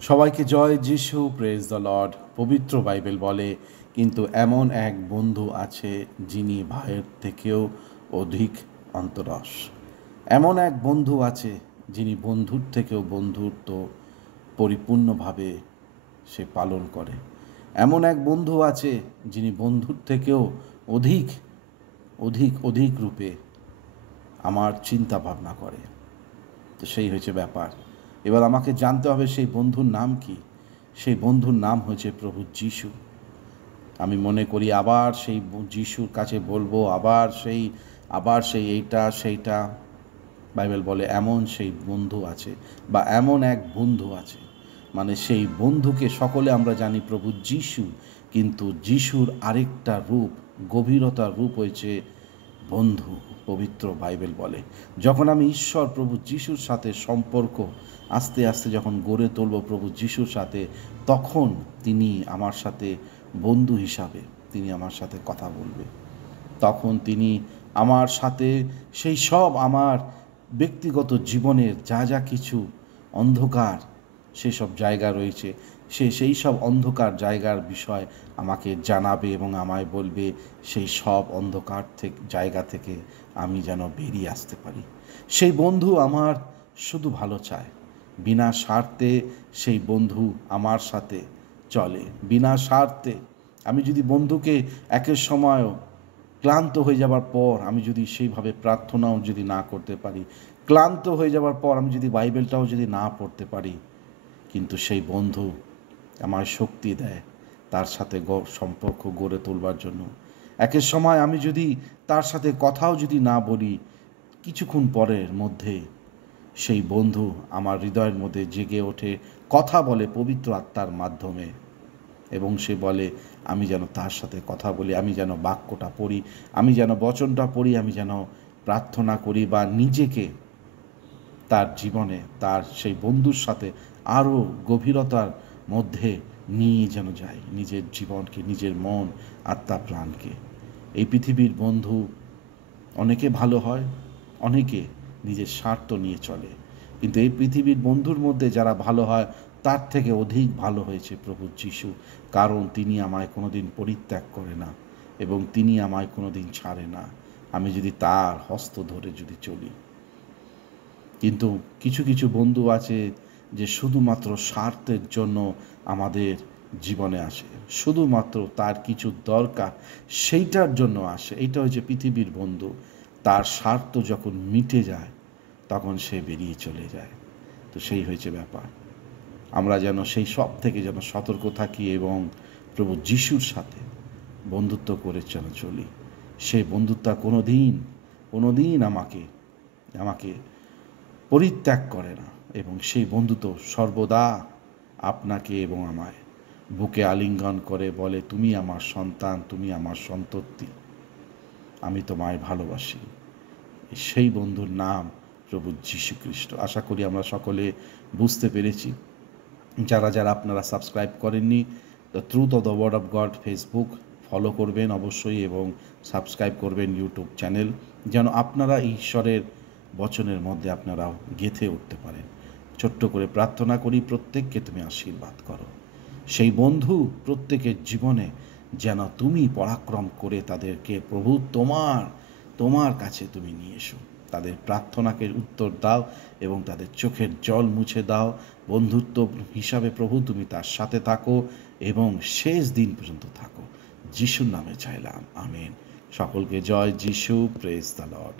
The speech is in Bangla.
সবাইকে জয় যিশু, প্রেজ দ্য লর্ড। পবিত্র বাইবেল বলে, কিন্তু এমন এক বন্ধু আছে যিনি ভাইয়ের থেকেও অধিক অন্তরস। এমন এক বন্ধু আছে যিনি বন্ধুর থেকেও বন্ধুত্ব পরিপূর্ণভাবে সে পালন করে। এমন এক বন্ধু আছে যিনি বন্ধুর থেকেও অধিক অধিক অধিক রূপে আমার চিন্তা ভাবনা করে। তো সেই হয়েছে ব্যাপার। এবার আমাকে জানতে হবে সেই বন্ধুর নাম কি। সেই বন্ধুর নাম হচ্ছে প্রভু যিশু। আমি মনে করি আবার সেই যিশুর কাছে বলবো, আবার সেই এইটা সেইটা। বাইবেল বলে এমন সেই বন্ধু আছে, বা এমন এক বন্ধু আছে, মানে সেই বন্ধুকে সকলে আমরা জানি প্রভু যিশু, কিন্তু যিশুর আরেকটা রূপ, গভীরতার রূপ হয়েছে বন্ধু। পবিত্র বাইবেল বলে, যখন আমি ঈশ্বর প্রভু যিশুর সাথে সম্পর্ক আস্তে আস্তে যখন গড়ে তুলব প্রভু যিশুর সাথে, তখন তিনি আমার সাথে বন্ধু হিসাবে তিনি আমার সাথে কথা বলবে। তখন তিনি আমার সাথে সেই সব আমার ব্যক্তিগত জীবনের যা যা কিছু অন্ধকার সেসব জায়গা রয়েছে, সেই সব অন্ধকার জায়গার বিষয় আমাকে জানাবে এবং আমায় বলবে সেই সব অন্ধকার জায়গা থেকে আমি যেন বেরিয়ে আসতে পারি। সেই বন্ধু আমার শুধু ভালো চায়, বিনা স্বার্থে সেই বন্ধু আমার সাথে চলে, বিনা স্বার্থে। আমি যদি বন্ধুকে একের সময়ও ক্লান্ত হয়ে যাবার পর আমি যদি সেইভাবে প্রার্থনাও যদি না করতে পারি, ক্লান্ত হয়ে যাবার পর আমি যদি বাইবেলটাও যদি না পড়তে পারি, কিন্তু সেই বন্ধু আমায় শক্তি দেয় তার সাথে সম্পর্ক গড়ে তোলবার জন্য। একের সময় আমি যদি তার সাথে কথাও যদি না বলি, কিছুক্ষণ পরের মধ্যে সেই বন্ধু আমার হৃদয়ের মধ্যে জেগে ওঠে, কথা বলে পবিত্র আত্মার মাধ্যমে, এবং সে বলে আমি যেন তার সাথে কথা বলি, আমি যেন বাক্যটা পড়ি, আমি যেন বচনটা পড়ি, আমি যেন প্রার্থনা করি, বা নিজেকে তার জীবনে তার সেই বন্ধুর সাথে আরও গভীরতার মধ্যে নিয়ে যেন যাই, নিজের জীবনকে, নিজের মন, আত্মা, প্রাণকে। এই পৃথিবীর বন্ধু অনেকে ভালো হয়, অনেকে নিজের স্বার্থ নিয়ে চলে, কিন্তু এই পৃথিবীর বন্ধুর মধ্যে যারা ভালো হয় তার থেকে অধিক ভালো হয়েছে প্রভু যিশু, কারণ তিনি আমায় কোনোদিন পরিত্যাগ করে না এবং তিনি আমায় কোনোদিন ছাড়ে না, আমি যদি তার হস্ত ধরে যদি চলি। কিন্তু কিছু কিছু বন্ধু আছে যে শুধুমাত্র স্বার্থের জন্য আমাদের জীবনে আসে, শুধুমাত্র তার কিছু দরকার সেইটার জন্য আসে। এইটা হচ্ছে পৃথিবীর বন্ধু। তার স্বার্থ যখন মিটে যায় তখন সে বেরিয়ে চলে যায়। তো সেই হয়েছে ব্যাপার। আমরা যেন সেই সব থেকে যেন সতর্ক থাকি এবং প্রভু যিশুর সাথে বন্ধুত্ব করে যেন চলি। সেই বন্ধুত্ব কোনোদিন আমাকে পরিত্যাগ করে না, এবং সেই বন্ধুত্ব সর্বদা আপনাকে এবং আমায় বুকে আলিঙ্গন করে বলে, তুমি আমার সন্তান, তুমি আমার সন্ততি, আমি তোমায় ভালোবাসি। সেই বন্ধুর নাম প্রভু যীশু খ্রিস্ট। আশা করি আমরা সকলে বুঝতে পেরেছি। যারা যারা আপনারা সাবস্ক্রাইব করেননি, The Truth of the Word of God Facebook follow করবেন অবশ্যই, এবং সাবস্ক্রাইব করবেন ইউটিউব চ্যানেল, যেন আপনারা ঈশ্বরের বচনের মধ্যে আপনারাও গেঁথে উঠতে পারেন। ছোট্ট করে প্রার্থনা করি, প্রত্যেককে তুমি আশীর্বাদ করো। সেই বন্ধু প্রত্যেকের জীবনে যেন তুমি পরাক্রম করে তাদেরকে প্রভু তোমার কাছে তুমি নিয়ে এসো, তাদের প্রার্থনাকে উত্তর দাও এবং তাদের চোখের জল মুছে দাও। বন্ধুত্ব হিসাবে প্রভু তুমি তার সাথে থাকো এবং শেষ দিন পর্যন্ত থাকো। যিশুর নামে চাইলাম, আমেন। সকলকে জয় যিশু, প্রেজ দ্য লর্ড।